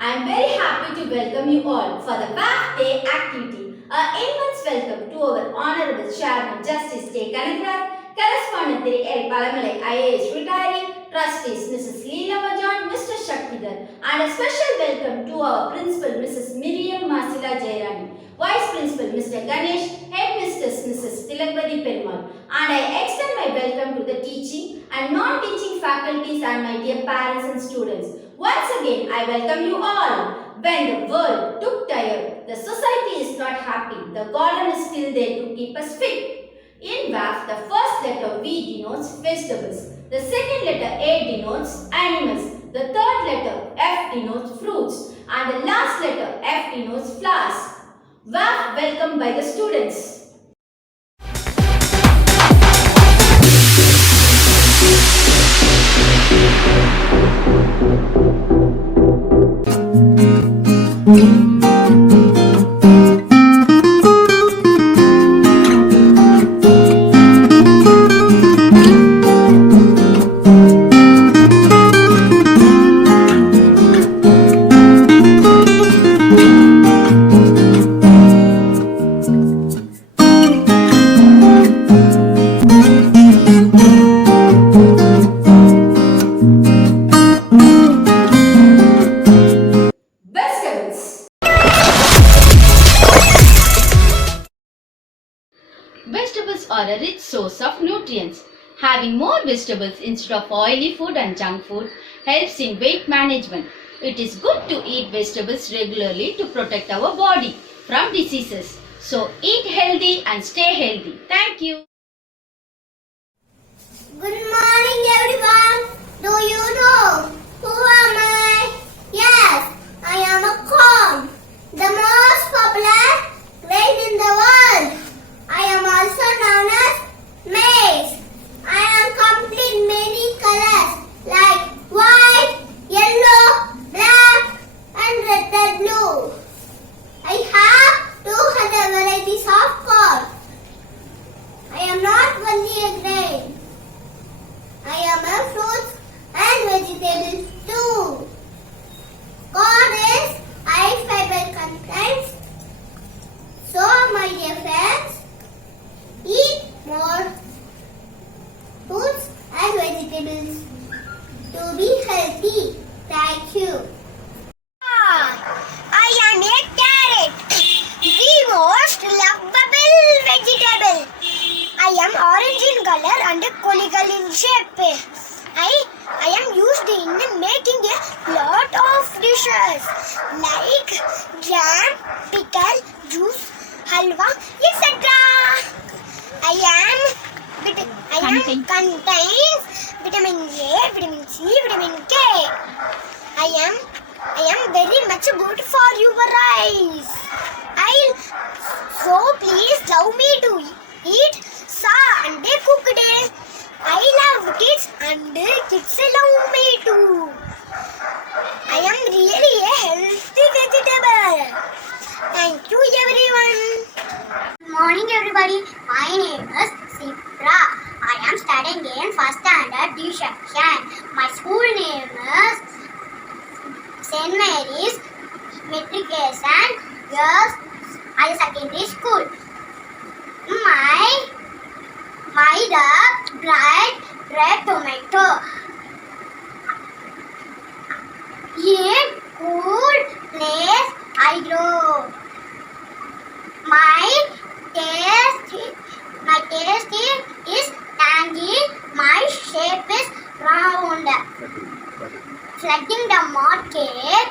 I am very happy to welcome you all for the BAF Day activity. A immense welcome to our Honorable Chairman Justice J. Kanagaran, Correspondent L. Palamalai IAS retiree, Trustees Mrs. Leela Majan, Mr. Shaktigar, and a special welcome to our Principal Mrs. Miriam Masila Jairani, Vice Principal Mr. Ganesh, Headmistress Mrs. Tilakvadi Perumal, and I extend my welcome to the teaching and non-teaching faculties and my dear parents and students. Once again, I welcome you all. When the world took tired, the society is not happy, the garden is still there to keep us fit. In VAF, the first letter V denotes vegetables, the second letter A denotes animals, the third letter F denotes fruits, and the last letter F denotes flowers. VAF welcomed by the students. Vegetables are a rich source of nutrients. Having more vegetables instead of oily food and junk food helps in weight management. It is good to eat vegetables regularly to protect our body from diseases. So eat healthy and stay healthy. Thank you. Good morning everyone. Do you know who am I? Yes, I am a corn, the most popular grain in the world. I am also known as maize. I am complete in many colors like white, yellow, black and red and blue. I have 200 varieties of corn. I am not only a grain. I am a fruit and vegetable too. Corn is high fiber content. So my dear friends, eat more fruits and vegetables to be healthy. Thank you. I am a carrot, the most lovable vegetable. I am orange in color and conical in shape. I am used in making a lot of dishes like jam, pickle, juice, halwa, etc. I am contains vitamin A, vitamin C, vitamin K. I am very much good for your eyes. So please love me to eat sa and cooked. I love kids and kids love me too. I am really a healthy vegetable. Thank you everyone. Good morning everybody. My name is Sipra. I am studying in first standard D section. My school name is St. Mary's Matriculation Girls Higher Secondary School. The bright red tomato. In cool place I grow. My taste is tangy. My shape is round. Flooding the market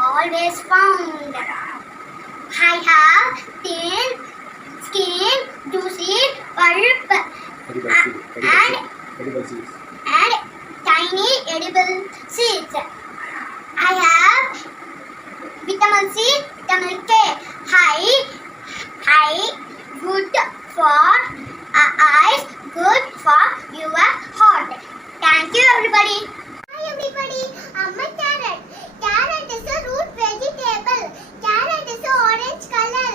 always found. I have thin skin, juicy pulp and tiny edible seeds. I have vitamin C, vitamin K, high, good for eyes, good for your heart. Thank you everybody. Hi everybody, I'm a carrot. Carrot is a root vegetable. Carrot is an orange color.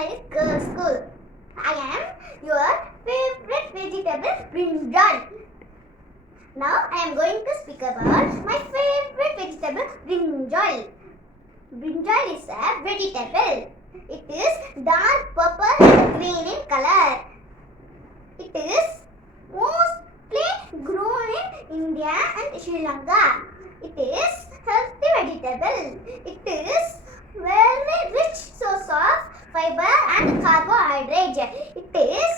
my girls' school. I am your favorite vegetable, brinjal. Now I am going to speak about my favorite vegetable, brinjal. Brinjal is a vegetable. It is dark purple and green in color. It is mostly grown in India and Sri Lanka. It is healthy vegetable. It is very rich source of fiber and carbohydrate. It is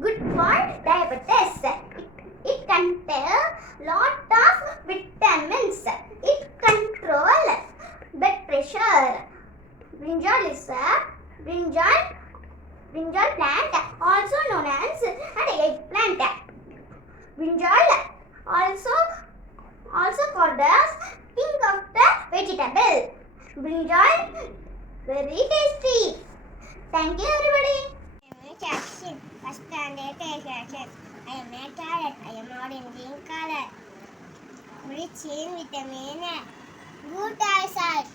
good for diabetes. It contains lot of vitamins. It control blood pressure. Brinjal is a brinjal plant, also known as an eggplant. Brinjal also called as king of the vegetable. Brinjal very tasty. Thank you everybody. I am a Jackson, first standard Jackson. I am a carrot. I am orange in color. Rich in vitamin A. Good eyesight.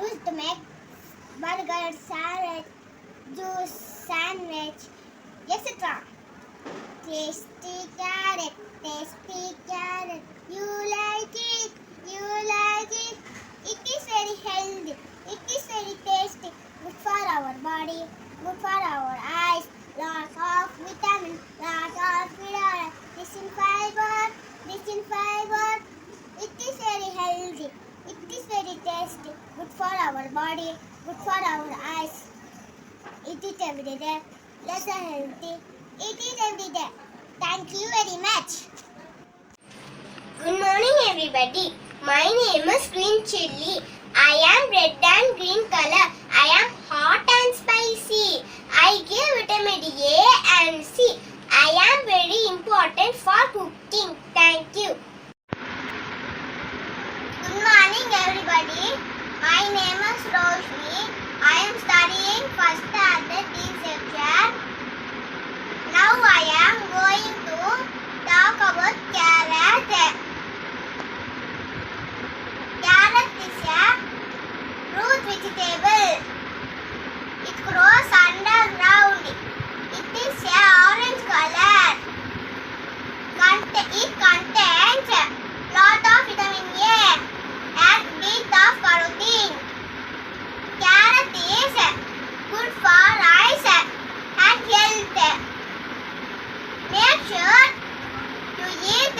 Used to make burger, salad, juice, sandwich, etc. Tasty carrot. You like it. It is very healthy. It is very tasty. Good for our body. Good for our eyes. Lots of vitamin. Lots of mineral. Rich in fiber. It is very healthy. It is very tasty. Good for our body. Good for our eyes. Eat it every day. Less healthy. Eat it every day. Thank you very much. Good morning everybody. My name is Green Chilli. I am red and green color. I am hot and spicy. I give vitamin A and C. I am very important for cooking. Thank you. Good morning everybody. My name is Roshni. I am studying first standard D section. Now I am going to talk about carrot. Carrot is a root vegetable. It grows underground. It is a orange color. It contains lot of vitamin A and bit of carotene. Carrot is good for eyes and health. Make sure to eat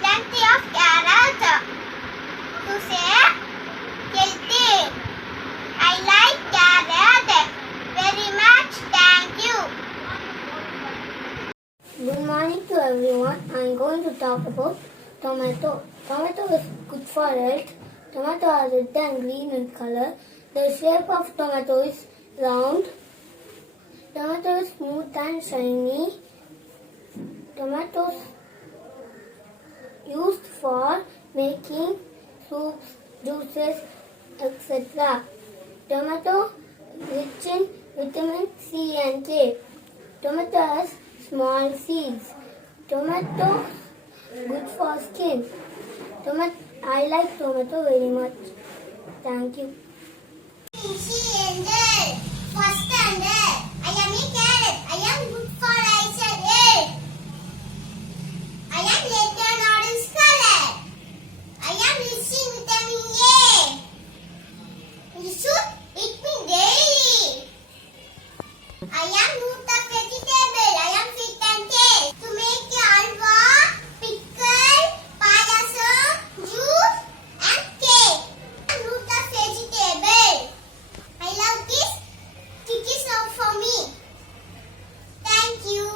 plenty of carrots to stay healthy. I like carrot very much. Thank you. Good morning to everyone. I am going to talk about tomato. Tomato is good for health. Tomato are red and green in color. The shape of tomato is round. Tomato is smooth and shiny. Tomatoes used for making soups, juices, etc. Tomato rich in vitamin C and K. Tomato has small seeds. Tomato good for skin. I like tomato very much. Thank you. First standard. I am a carrot. I am good for eyes and health. I am red and orange color. I am rich in vitamin A. You should eat me daily. I am root of vegetable. I am fit and taste. To make halwa, pickle, payasam, juice and cake. I am root of vegetable. I love this. Sticky soap for me. Thank you.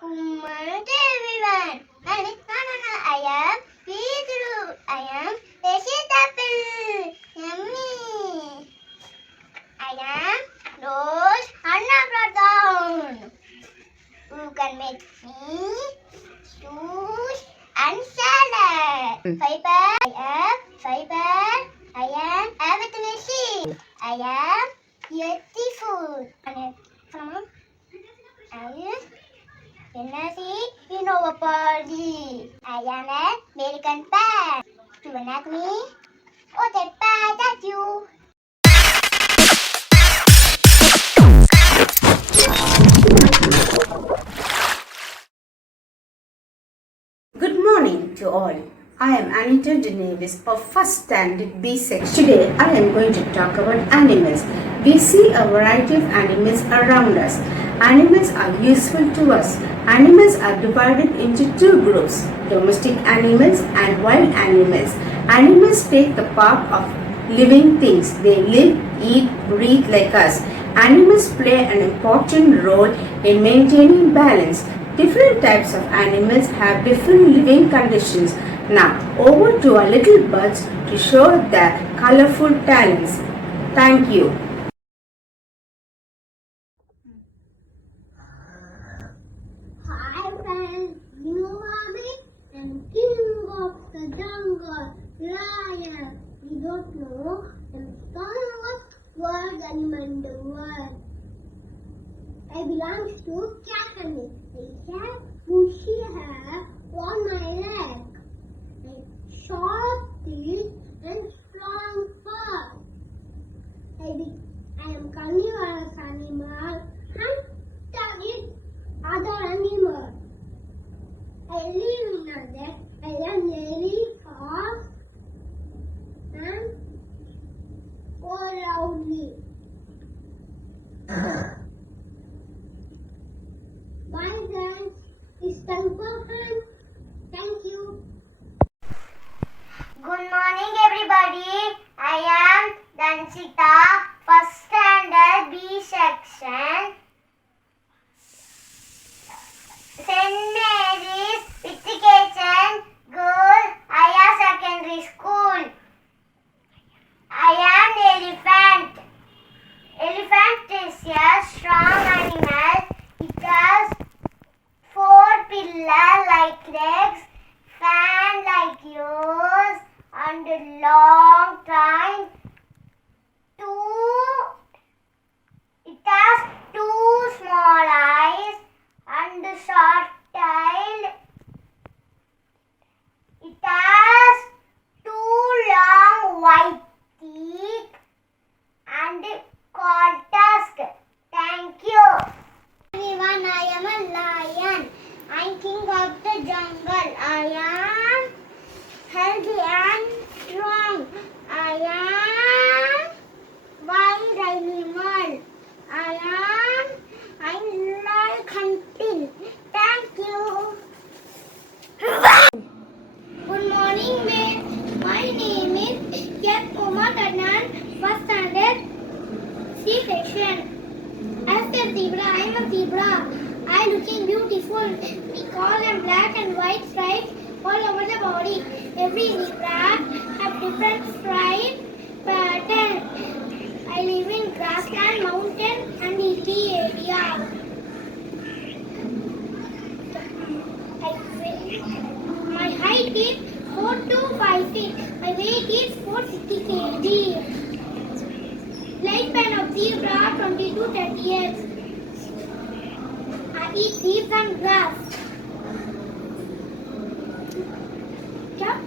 Good morning to everyone. My name is Banana. I am beetroot. I am vegetable. Yummy. I am rose and you can make me juice and salad. Fiber. I am fiber. I am vitamin C. I am healthy food. From I am energy in our body. I am an American fan. To anatomy. Oh, that you. to all. I am Anita Davis of First Standard B section. Today I am going to talk about animals. We see a variety of animals around us. Animals are useful to us. Animals are divided into two groups, domestic animals and wild animals. Animals take the part of living things. They live, eat, breathe like us. Animals play an important role in maintaining balance. Different types of animals have different living conditions. Now, over to our little birds to show their colorful talents. Thank you. Hi friends, you know me? I'm king of the jungle, lion. You don't know? I'm strongest wild animal in the world. I belong to cat family. I have bushy hair on my leg. Sharp teeth and strong fur. I am carnivorous animal. Hunter is other animal. I live in a net. I am very fast and go loudly. Bye friends. It's time for fun. Thank you. Good morning everybody. I am Danshita, first standard B section, St. Mary's Education Girl Higher Secondary School. I am elephant. Elephant is a strong animal. It has 4 pillar-like legs, fan-like ears, and a long time. It has 2 small eyes and a short tail. It has 2 long white teeth and called tusk. Thank you. Everyone, I am a lion. I am king of the jungle. I am healthy and strong. I am wild animal. I like hunting. Thank you. Good morning, mate. My name is K. Kumar Adnan, first standard C section. As a zebra, I am a zebra. I looking beautiful. We call them black and white stripes all over the body. Every zebra has different stripe pattern. I live in grassland, mountain and hilly area. My height is 4 to 5 feet. My weight is 460 kg. Lifespan of zebra 20 to 30 years. I eat leaves and grass. Yeah.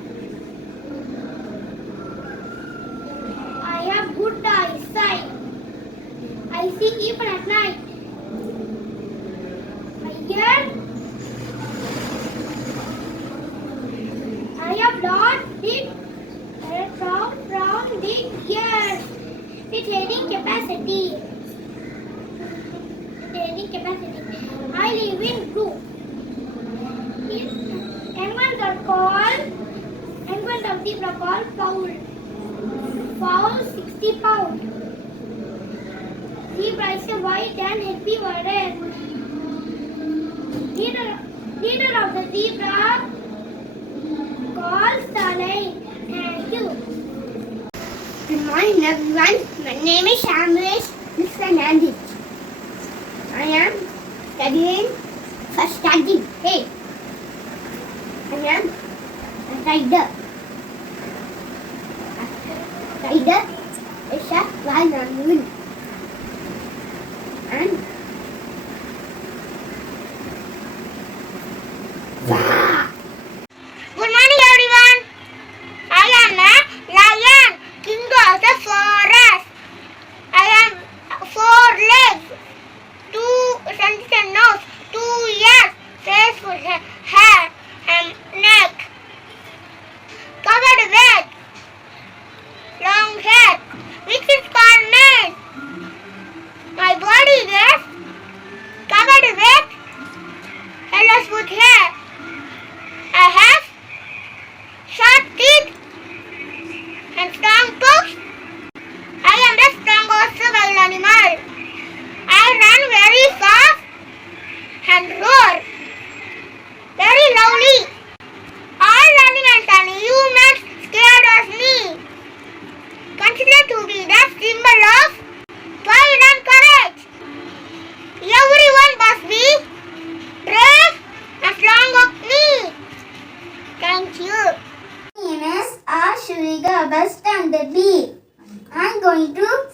I have good eyesight. I see even at night. I have large, big, round, big ears with hearing capacity. I live in group. Animals of zebra called fowl. Fowl 60 pounds. Zebra is a white and heavy warrior. Leader of the zebra called Starlight. Thank you. Good morning everyone. My name is Shamresh Fernandez. I am studying first standard. Hey, I am a rider. Rider is a wild animal. And good morning everyone. I am a lion, king of the forest. I have 4 legs, 2 sensitive nose, 2 ears, face, hair and neck. considered to be the symbol of pride and courage. Everyone must be brave as long as me. Thank you. My name is Ashriga, best and the bee. I'm going to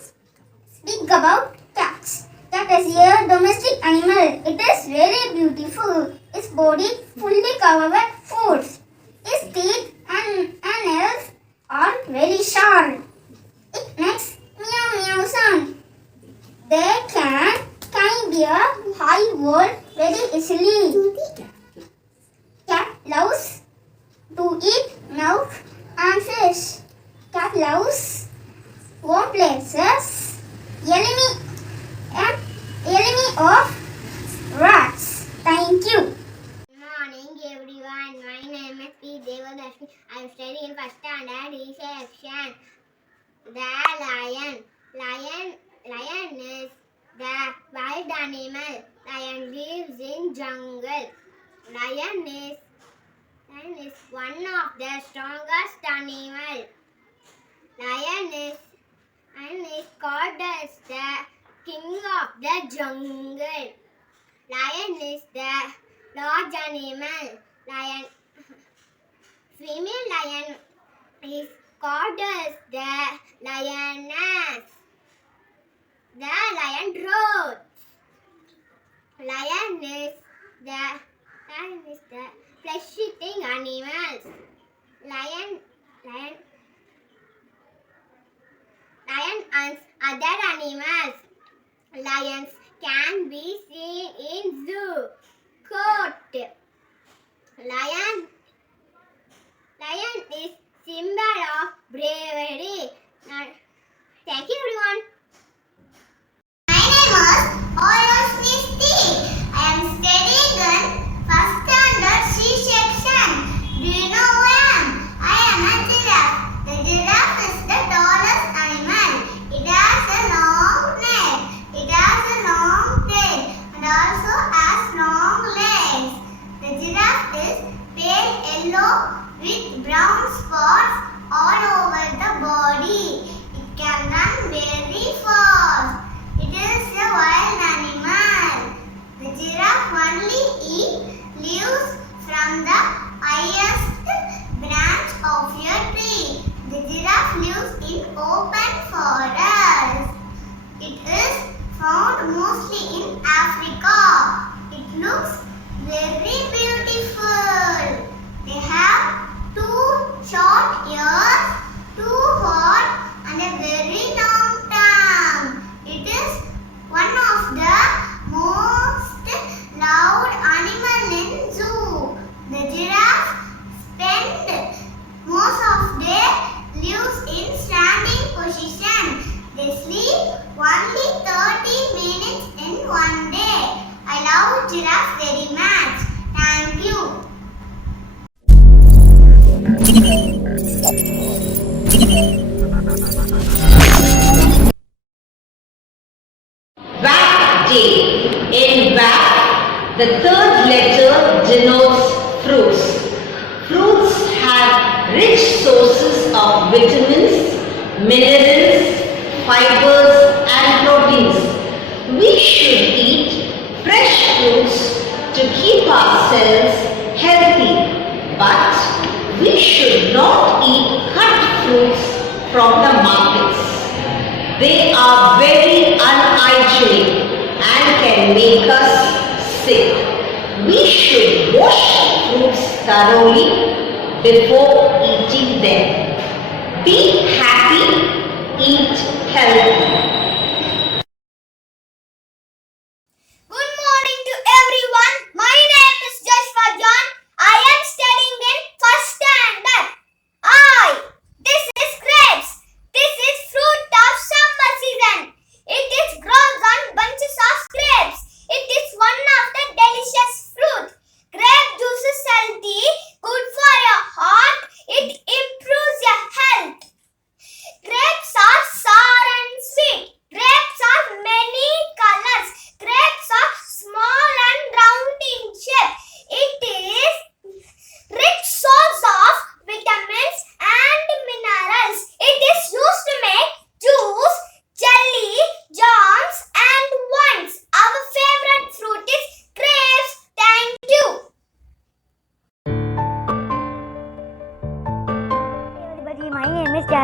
speak about cats. Cat is a domestic animal. It is very beautiful. Its body fully covered with fur. Its teeth and nails are very sharp. It makes meow meow sound. They can climb a high wall very easily. Cat loves to eat milk and fish. Cat loves warm places, enemy of rats. Thank you. Good morning, everyone. My name is P. Devadashmi. I am studying in first standard E section. The lion is the wild animal. Lion lives in jungle. Lion is one of the strongest animal. Lion is called as the king of the jungle. Lion is the large animal. Female lion is called as the lioness. The lion roars. Lion is the flesh-eating animals. Lion hunts other animals. Lions can be seen in zoo. Court. Lion is symbol of bravery. Thank you, everyone. My name is Oroshni Steve. I am studying in first standard C section. Do you know who I am? I am a giraffe. The giraffe is the tallest animal. It has a long neck. It has a long tail and also has long legs. The giraffe is pale yellow with brown spots all over the body. It can run very fast. It is a wild animal. The giraffe only eats leaves from the highest branch of a tree. The giraffe lives in open forest. It is found mostly in Africa. It looks very beautiful. They have two short ears, two horns, and a very long tongue. It is one of the most loud animal in zoo. The giraffe spend most of their lives in standing position. They sleep only 30 minutes in one day. I love giraffe very much. Thank you. WAC Day. In WAC, the third letter denotes fruits. Fruits have rich sources of vitamins, minerals, fibers and proteins. We should eat fresh fruits to keep ourselves healthy, but we should not eat cut fruits from the markets. They are very unhygienic and can make us sick. We should wash fruits thoroughly before eating them. Be happy, eat healthy. Good morning to everyone. My name is Joshua John. I am studying in first standard. This is grapes. This is fruit of summer season. It is grown on bunches of grapes. It is one of the delicious fruit. Grape juice is healthy, good for your heart. It improves your health. Grape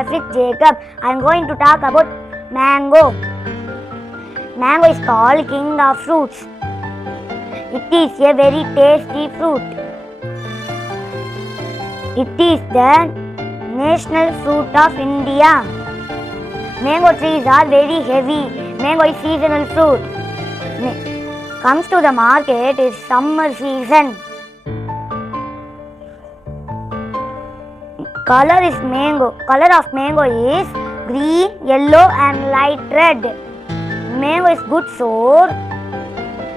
podcast with Jacob. I am going to talk about mango. Mango is called king of fruits. It is a very tasty fruit. It is the national fruit of India. Mango trees are very heavy. Mango is seasonal fruit. Comes to the market is summer season. Color of mango is green, yellow and light red. Mango is good for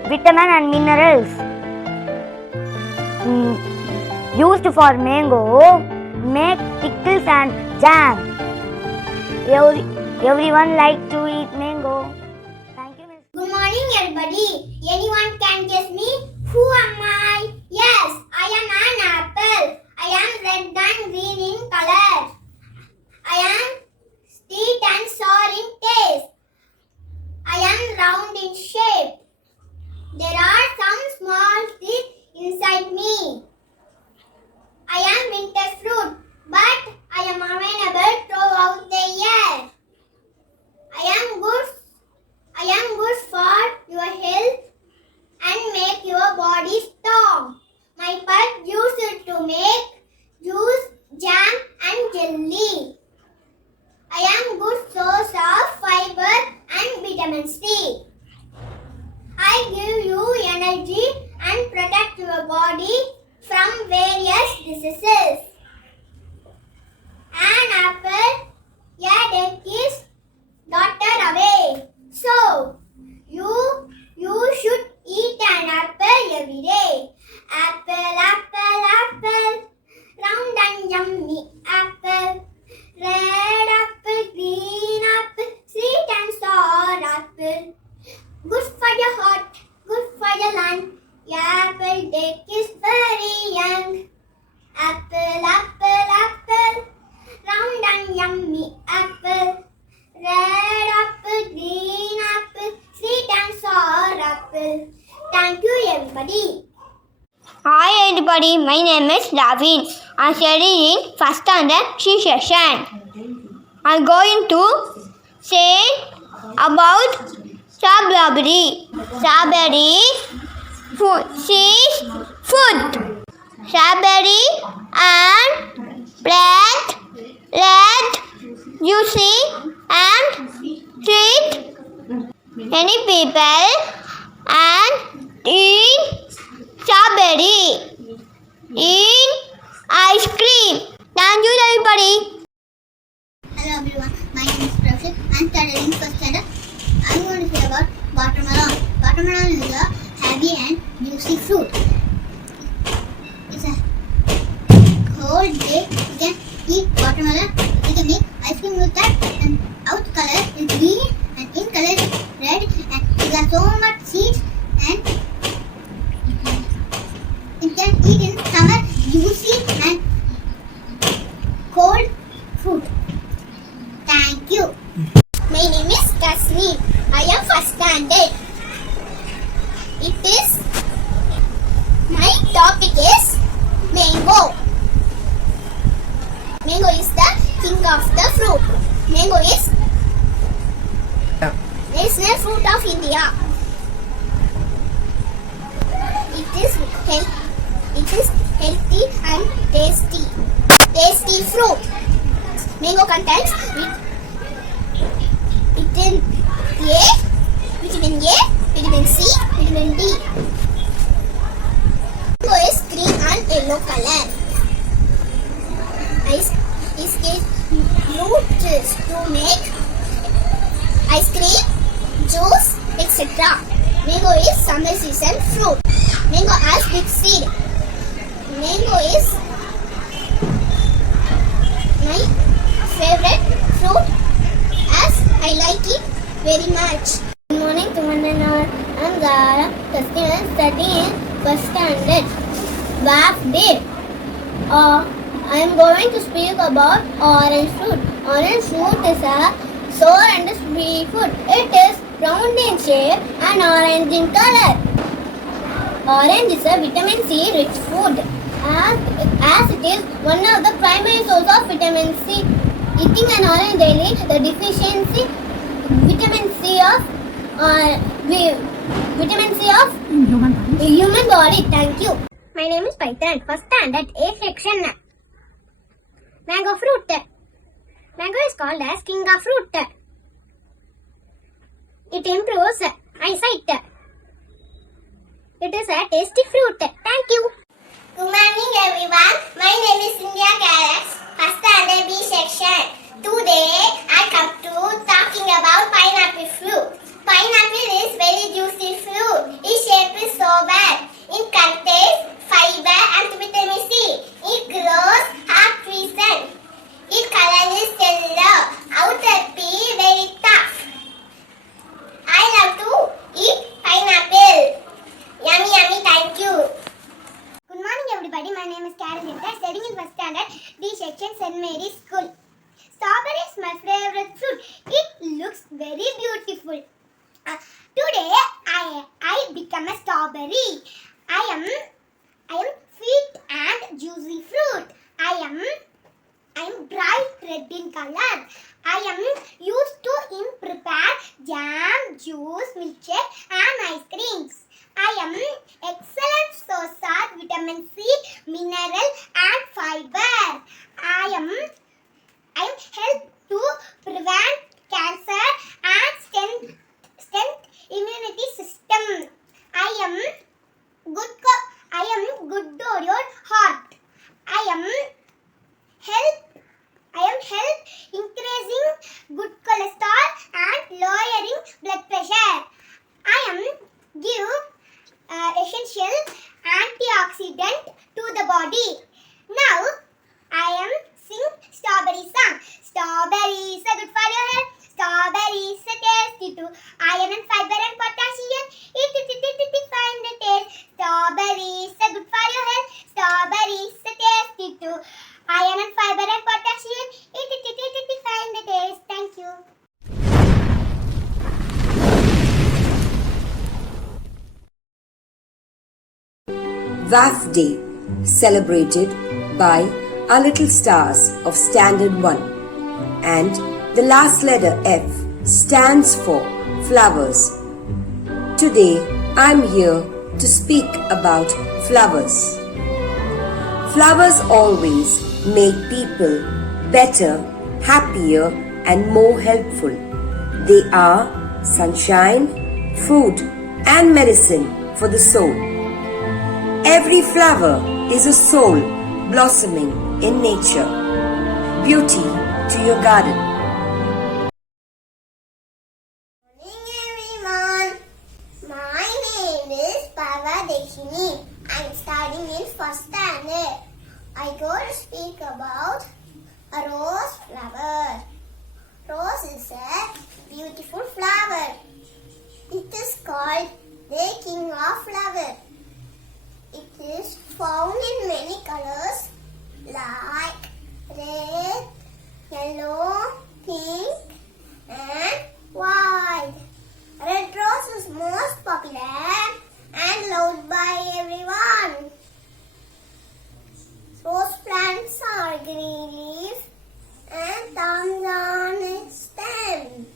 vitamin and minerals. Used for mango, make pickles and jam. Everyone like to eat mango. Thank you, Miss. Good morning, everybody. Anyone can guess me? Who am I? Yes, I am an apple. I am red and green in color. I am sweet and sour in taste. I am round in shape. There are some small seeds inside me. I am winter fruit, but I am available throughout the year. I am good for your health and make your body strong. My pet use it to make juice, jam and jelly. I am good source of fiber and vitamin C. I give you energy and protect your body from various diseases. An apple, a deck is daughter away. So, you should eat an apple every day. Apple, apple, apple, round and yummy apple. Red apple, green apple, sweet and sour apple. Good for your heart, good for your lung. Your apple deck is very young. Apple, apple, apple, round and yummy apple. Red apple, green apple, sweet and sour apple. Thank you, everybody. Hi everybody, my name is Ravin. I am studying first standard C section. I am going to say about strawberry. Strawberry is food. Strawberry and black, red, juicy and sweet. Many people and eat strawberry in ice cream. Thank you, everybody. Hello everyone, my name is Prashit. I am studying first standard. I am going to say about watermelon. Watermelon is a heavy and juicy fruit. It's a whole day you can eat watermelon. You can make ice cream with that, and out color is green and in color is red, and it has so much seeds, and it can eat in summer, juicy and cold fruit. Thank you. My name is Kasmi. I am first standard. My topic is mango. Mango is the king of the fruit. Mango is national fruit of India. It is healthy and tasty fruit. Mango contains vitamin A, vitamin C, vitamin D. Mango is green and yellow color. Ice is used to make ice cream, juice, etc. Mango is summer season fruit. Mango has big seed. Mango is my favorite fruit as I like it very much. Good morning to one and all. I am Zara Kastina studying first standard. Birthday. I am going to speak about orange fruit. Orange fruit is a sour and sweet fruit. It is round in shape and orange in color. Orange is a vitamin C rich food as it is one of the primary sources of vitamin C Eating an orange daily, the deficiency vitamin C of human body. Thank you. My name is Python. First standard A section. Mango fruit. Mango is called as king of fruit. It improves eyesight. It is a tasty fruit. Thank you. Good morning everyone. My name is India Galax, first standard B section. Today I come to talking about pineapple fruit. Pineapple is very juicy fruit. Its shape is oval. It contains fiber and vitamin C. It grows half season. Its color is yellow. Outer peel very tough. I love to eat pineapple. Yummy, yummy. Thank you. Good morning everybody. My name is Karen Hinta, studying in first standard D section, St. Mary's School. Strawberry is my favorite fruit. It looks very beautiful. Today I become a strawberry. I am sweet and juicy fruit. I am bright red in color. I am used to prepare jam, juice, milkshake and ice creams. I am excellent source of vitamin C, mineral and fiber. I am help to prevent cancer and strength immunity system. I am good to your heart. I am help increasing good cholesterol and lowering blood pressure. I am give essential antioxidant to the body. Now I am sing strawberry song. Strawberries are good for your health. Strawberries are tasty too. Iron and fiber and potassium. Find the taste. Strawberries are good for your health. Strawberries are tasty too. Iron and fiber and potassium. Find the taste. Thank you. WAF Day, celebrated by our little stars of Standard 1. And the last letter F stands for flowers. Today I'm here to speak about flowers. Flowers always make people better, happier and more helpful. They are sunshine, food and medicine for the soul. Every flower is a soul blossoming in nature. Beauty to your garden. Good morning everyone. My name is Parvadeshini. I'm studying in first standard. I go to speak about a rose flower. Rose is a beautiful flower. It is called the king of flower. It is found in many colors like red, yellow, pink and white. Red rose is most popular and loved by everyone. Rose plants are green leaf and thorns on its stem.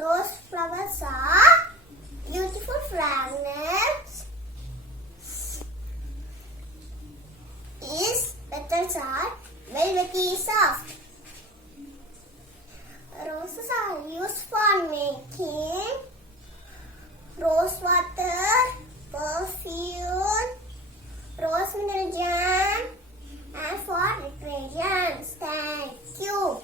Rose flowers are beautiful fragrance. Its petals are velvety soft. Roses are used for making rose water, perfume, rose milk jam and for decorations. Thank you.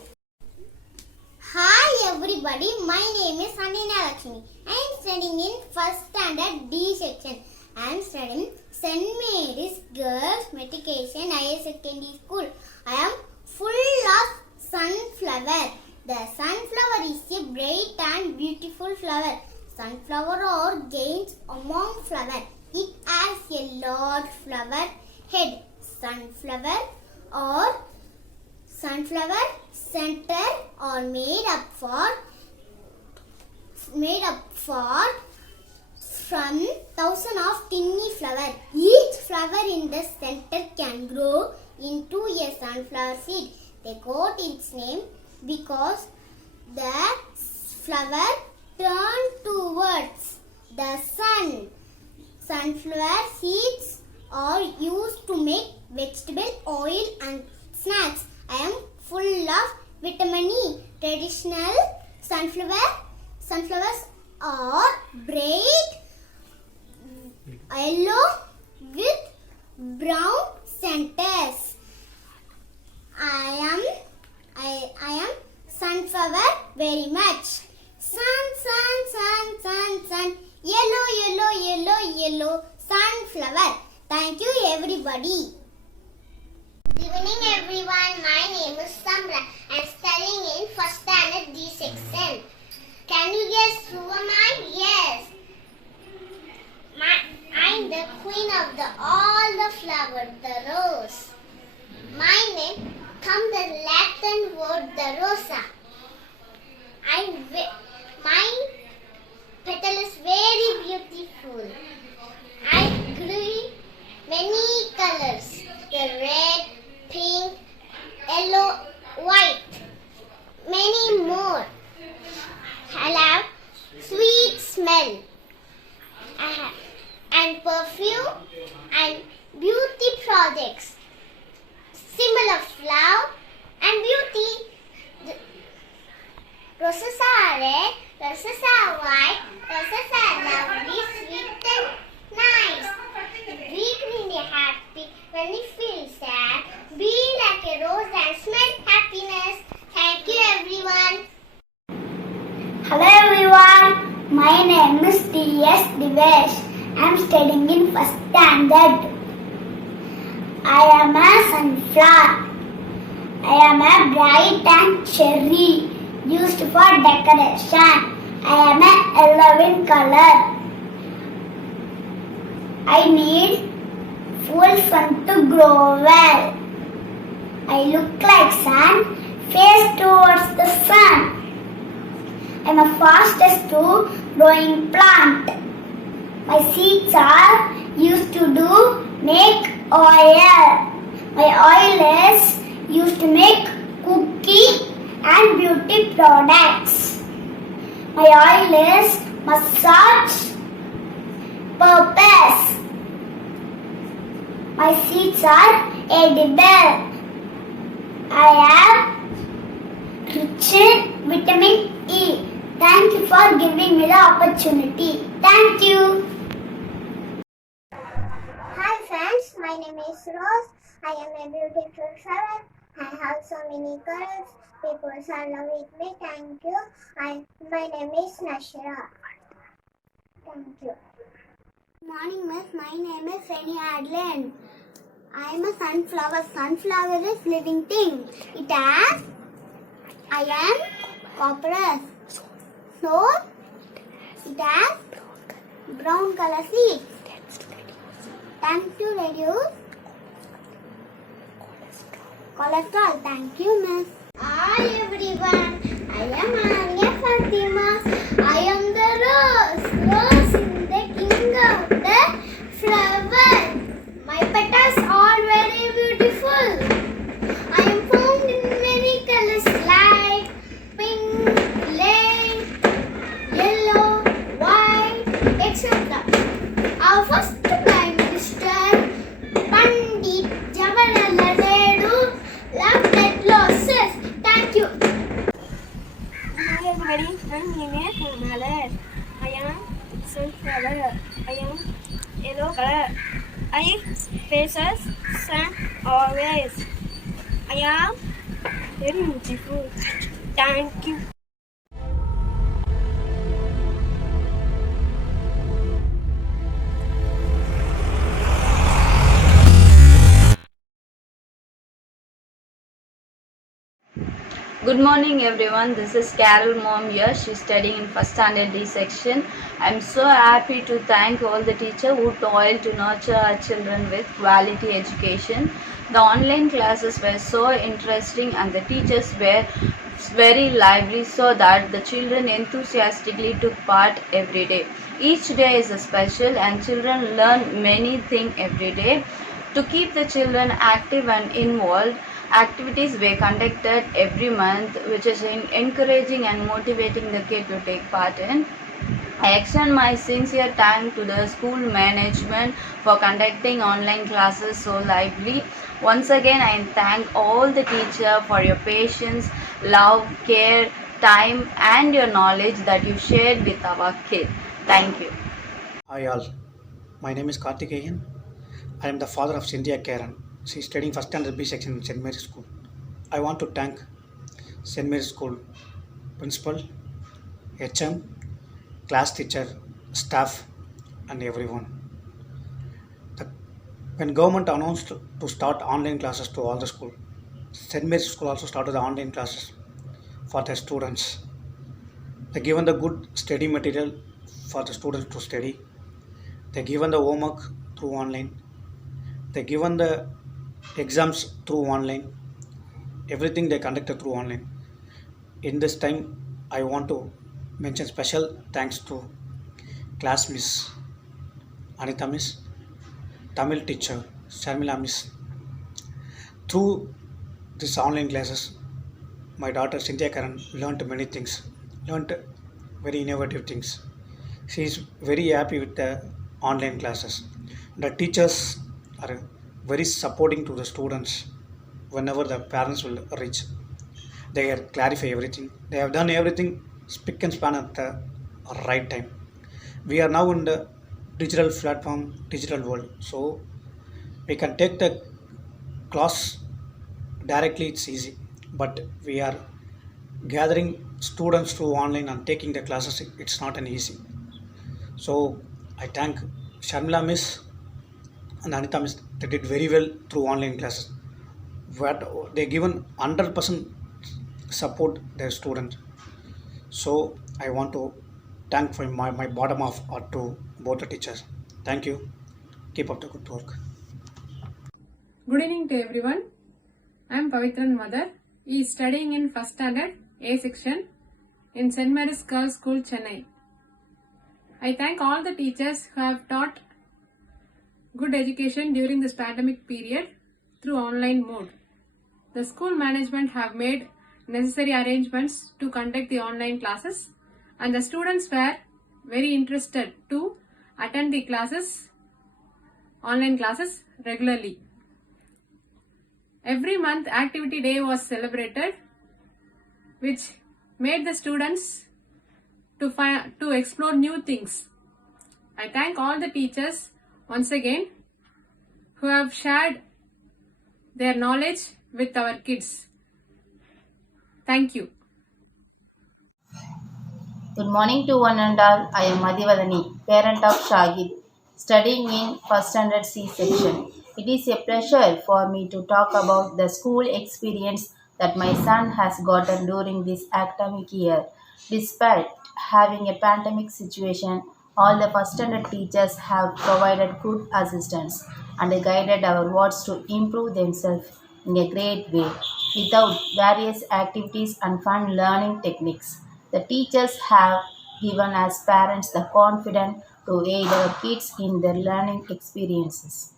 Hi everybody, my name is Anina Lakshmi. I am studying in first standard D section. I am studying St. Mary's Girls Medication Higher Secondary School. I am full of sunflower. The sunflower is a bright and beautiful flower. Sunflower are gains among flower. It has a large flower head. Sunflower center are made up from thousands of tiny flowers. Each flower in the center can grow into a sunflower seed. They got its name because the flower turned towards the sun. Sunflower seeds are used to make vegetable oil and snacks. I am full of vitamin E. Traditional sunflowers are bright yellow with brown centers. I am sunflower very much. Sun. Yellow. Sunflower. Thank you, everybody. Good evening, everyone. My name is Samra. I am studying in first standard D section. Can you guess who am I? Yes. I am the queen of all the flowers, the rose. My name comes the Latin word the rosa. My petal is very beautiful. I grew many colors, the red, pink, yellow, white, many more. I have sweet smell and perfume and beauty products, symbol of love and beauty. Roses are red, roses are white, roses are lovely, sweet and nice. Be really happy when you feel sad. Be like a rose and smell happiness. Thank you, everyone. Hello everyone, my name is T.S. Divesh. I am studying in first standard. I am a sunflower. I am a bright and cherry used for decoration. I am a yellow in color. I need full sun to grow well. I look like sun, face towards the sun. I am a fastest to growing plant. My seeds are used to make oil. My oil is used to make cookie and beauty products. My oil is massage purpose. My seeds are edible. I am rich in vitamin E. Thank you for giving me the opportunity. Thank you. Hi friends, my name is Rose. I am a beautiful flower. I have so many colors. People are loving me. Thank you. My name is Nashira. Thank you. Good morning, miss. My name is Reni Adlin. I am a sunflower. Sunflower is living thing. It has iron, copper. So, it has brown color seeds. Thank you, reduce cholesterol. Thank you, miss. Hi everyone, I am Anya Fatima. I am the rose. Rose is the king of the flower. My petals are very beautiful. I am found in many colors like pink, red, yellow, white, etc. Our first Prime Minister, Pandit Jawaharlal Nehru, loved that losses. Thank you. Hi everybody, my name is Malad. I am sunflower. I am yellow color. I faces sun always. I am very beautiful. Thank you. Good morning everyone, this is Carol Mom here. She's studying in first standard D section. I'm so happy to thank all the teachers who toil to nurture our children with quality education. The online classes were so interesting and the teachers were very lively so that the children enthusiastically took part every day. Each day is a special and children learn many things every day. To keep the children active and involved, Activities were conducted every month, which is encouraging and motivating the kid to take part in. I extend my sincere thanks to the school management for conducting online classes so lively. Once again, I thank all the teachers for your patience, love, care, time, and your knowledge that you shared with our kid. Thank you. Hi all, my name is Karthikeyan. I am the father of Cynthia Karen. She is studying first standard B section in St. Mary's School. I want to thank St. Mary's School principal, HM, class teacher, staff, and everyone. When government announced to start online classes to all the school, St. Mary's School also started the online classes for their students. They given the good study material for the students to study. They given the homework through online. They given the exams through online. Everything they conducted through online. In this time, I want to mention special thanks to class miss Anita miss, Tamil teacher Sharmila miss. Through these online classes, my daughter Cynthia Karan learned many things, learned very innovative things. She is very happy with the online classes. The teachers are very supporting to the students whenever the parents will reach. They clarify everything. They have done everything spick and span at the right time. We are now in the digital platform, digital world. So we can take the class directly, it's easy. But we are gathering students through online and taking the classes, it's not an easy. So I thank Sharmila miss and Anita miss. They did very well through online classes. What they given 100% support their students. So I want to thank from my bottom of heart to both the teachers. Thank you. Keep up the good work. Good evening to everyone. I am Pavitran mother. He is studying in first standard A section in St. Mary's Girls School, Chennai. I thank all the teachers who have taught good education during this pandemic period through online mode. The school management have made necessary arrangements to conduct the online classes, and the students were very interested to attend the classes, online classes regularly. Every month activity day was celebrated, which made the students to explore new things. I thank all the teachers once again who have shared their knowledge with our kids. Thank you. Good morning to one and all. I am Madhivadani, parent of Shahid, studying in first standard C section. It is a pleasure for me to talk about the school experience that my son has gotten during this academic year. Despite having a pandemic situation, all the first standard teachers have provided good assistance and guided our wards to improve themselves in a great way without various activities and fun learning techniques. The teachers have given us parents the confidence to aid our kids in their learning experiences.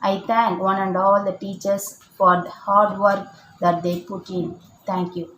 I thank one and all the teachers for the hard work that they put in. Thank you.